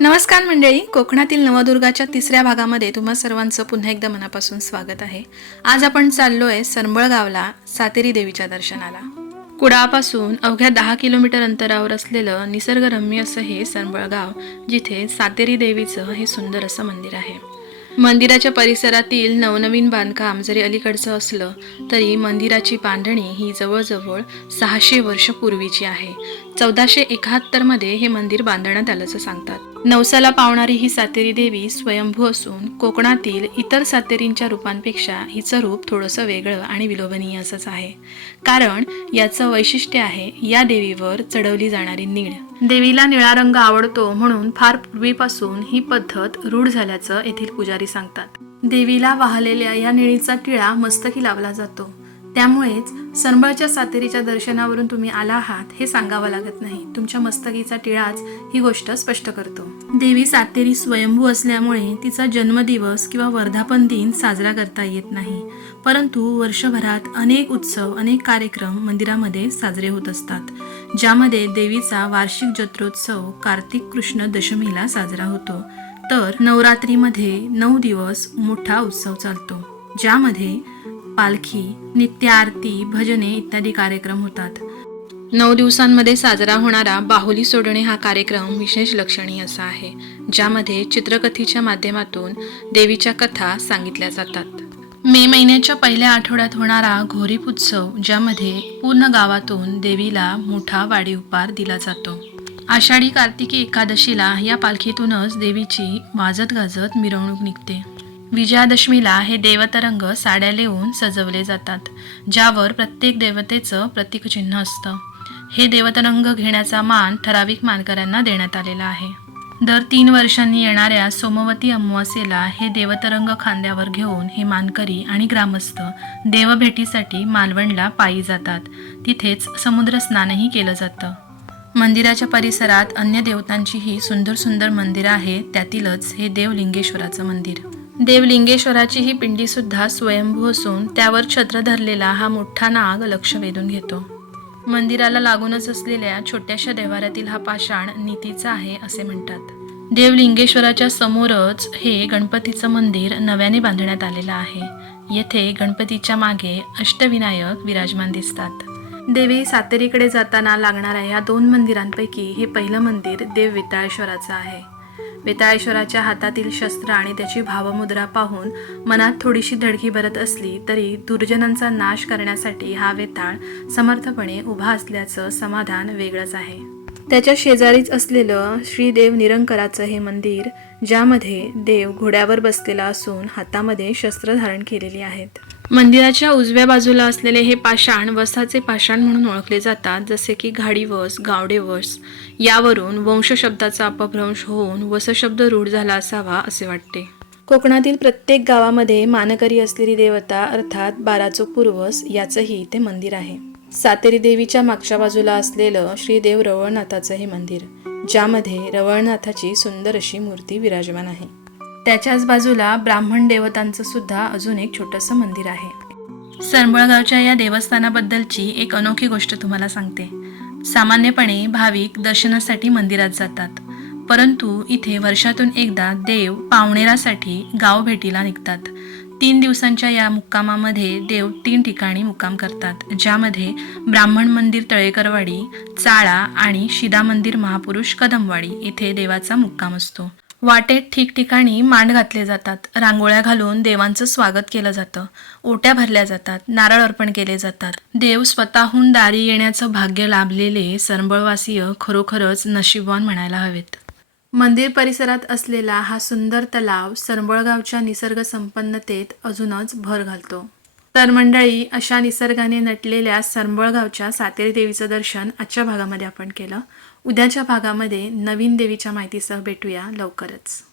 नमस्कार मंडळी कोकणातील नवदुर्गाच्या तिसऱ्या भागामध्ये तुम्हा सर्वांचं पुन्हा एकदा मनापासून स्वागत आहे. आज आपण चाललोय सरंबळगावला सातेरी देवीच्या दर्शनाला. कुडाळपासून अवघ्या दहा किलोमीटर अंतरावर असलेलं निसर्गरम्य असं हे सरंबळगाव जिथे सातेरी देवीचं हे सुंदर असं मंदिर आहे. मंदिराच्या परिसरातील नवनवीन बांधकाम जरी अलीकडचं असलं तरी मंदिराची बांधणी ही जवळजवळ सहाशे वर्ष पूर्वीची आहे. चौदाशे एकाहत्तरमध्ये हे मंदिर बांधण्यात आल्याचं सांगतात. नवसाला पावणारी ही सातेरी देवी स्वयंभू असून कोकणातील इतर सातेरींच्या रूपांपेक्षा हिचं रूप थोडंसं वेगळं आणि विलोभनीय असंच आहे. कारण याचं वैशिष्ट्य आहे या देवीवर चढवली जाणारी नीळ. देवीला निळा रंग आवडतो म्हणून फार पूर्वीपासून ही पद्धत रूढ झाल्याचं येथील पुजारी सांगतात. देवीला वाहलेल्या या निळीचा टिळा मस्तकी लावला जातो. त्यामुळेच संबळच्या सातेरीच्या दर्शनावरून तुम्ही आला आहात हे सांगावं लागत नाही. तुमच्या मस्तकीचा टिळाच ही गोष्ट स्पष्ट करतो. देवी सातेरी स्वयंभू असल्यामुळे तिचा जन्मदिवस किंवा वर्धापन दिन साजरा करता येत नाही. परंतु वर्षभरात अनेक उत्सव अनेक कार्यक्रम मंदिरामध्ये साजरे होत असतात ज्यामध्ये देवीचा वार्षिक जत्रोत्सव कार्तिक कृष्ण दशमीला साजरा होतो. तर नवरात्रीमध्ये नऊ दिवस मोठा उत्सव चालतो ज्यामध्ये पालखी नित्य आरती भजने इत्यादी कार्यक्रम होतात. नऊ दिवसांमध्ये साजरा होणारा बाहुली सोडणे हा कार्यक्रम विशेष लक्षणीय असा आहे ज्यामध्ये चित्रकथीच्या माध्यमातून देवीच्या कथा सांगितल्या जातात. मे महिन्याच्या पहिल्या आठवड्यात होणारा घोरीप उत्सव ज्यामध्ये पूर्ण गावातून देवीला मोठा वाढी उपहार दिला जातो. आषाढी कार्तिकी एकादशीला या पालखीतूनच देवीची वाजत गाजत मिरवणूक निघते. विजयादशमीला हे देवतरंग साड्या लिहून सजवले जातात ज्यावर प्रत्येक देवतेचं प्रतीकचिन्ह असतं. हे देवतरंग घेण्याचा मान ठराविक मानकऱ्यांना देण्यात आलेला आहे. दर तीन वर्षांनी येणाऱ्या सोमवती अमावास्येला हे देवतरंग खांद्यावर घेऊन हे मानकरी आणि ग्रामस्थ देवभेटीसाठी मालवणला पायी जातात. तिथेच समुद्र स्नानही केलं जातं. मंदिराच्या परिसरात अन्य देवतांचीही सुंदर सुंदर मंदिरं आहेत त्यातीलच हे देवलिंगेश्वराचं मंदिर. देवलिंगेश्वराची ही पिंडी सुद्धा स्वयंभू असून त्यावर छत्र धरलेला हा मोठा नाग लक्ष वेधून घेतो. मंदिराला लागूनच असलेल्या छोट्याशा देवाऱ्यातील हा पाषाण नीतीचा आहे असे म्हणतात. देवलिंगेश्वराच्या समोरच हे गणपतीचं मंदिर नव्याने बांधण्यात आलेलं आहे. येथे गणपतीच्या मागे अष्टविनायक विराजमान दिसतात. देवी सातेरीकडे जाताना लागणाऱ्या या दोन मंदिरांपैकी हे पहिलं मंदिर देव विताळेश्वराचं आहे. वेताळेश्वराच्या हातातील शस्त्र आणि त्याची भावमुद्रा पाहून मनात थोडीशी धडकी भरत असली तरी दुर्जनांचा नाश करण्यासाठी हा वेताळ समर्थपणे उभा असल्याचं समाधान वेगळंच आहे. त्याच्या शेजारीच असलेलं श्रीदेव निरंकराचं हे मंदिर ज्यामध्ये देव घोड्यावर बसलेला असून हातामध्ये शस्त्र धारण केलेली आहेत. मंदिराच्या उजव्या बाजूला असलेले हे पाषाण वसाचे पाषाण म्हणून ओळखले जातात जसे की घाडीवस गावडेवस. यावरून वंश शब्दाचा अपभ्रंश होऊन वसशब्द रूढ झाला असावा असे वाटते. कोकणातील प्रत्येक गावामध्ये मानकरी असलेली देवता अर्थात बाराचो पूर्वस याचंही इथे मंदिर आहे. सातेरी देवीच्या मागच्या बाजूला असलेलं श्रीदेव रवळनाथाचं हे मंदिर ज्यामध्ये रवळनाथाची सुंदर अशी मूर्ती विराजमान आहे. त्याच्याच बाजूला ब्राह्मण देवतांचं सुद्धा अजून एक छोटंसं मंदिर आहे. सरंबळगावच्या या देवस्थानाबद्दलची एक अनोखी गोष्ट तुम्हाला सांगते. सामान्यपणे भाविक दर्शनासाठी मंदिरात जातात. परंतु इथे वर्षातून एकदा देव पावणेरासाठी गाव भेटीला निघतात. तीन दिवसांच्या या मुक्कामामध्ये देव तीन ठिकाणी मुक्काम करतात ज्यामध्ये ब्राह्मण मंदिर तळेकरवाडी चाळा आणि शिदा मंदिर महापुरुष कदमवाडी इथे देवाचा मुक्काम असतो. वाटेत ठिकठिकाणी मांड घातले जातात. रांगोळ्या घालून देवांचं स्वागत केलं जातं. ओट्या भरल्या जातात. नारळ अर्पण केले जातात. देव स्वतःहून दारी येण्याचं भाग्य लाभलेले सरंबळवासीय खरोखरच नशीबवान म्हणायला हवेत. मंदिर परिसरात असलेला हा सुंदर तलाव सरंबळगावच्या निसर्गसंपन्नतेत अजूनच भर घालतो. तर मंडळी अशा निसर्गाने नटलेल्या सरंबळगावच्या सातेरी देवीचं दर्शन आजच्या भागामध्ये आपण केलं. उद्याच्या भागामध्ये नवीन देवीच्या माहितीसह भेटूया लवकरच.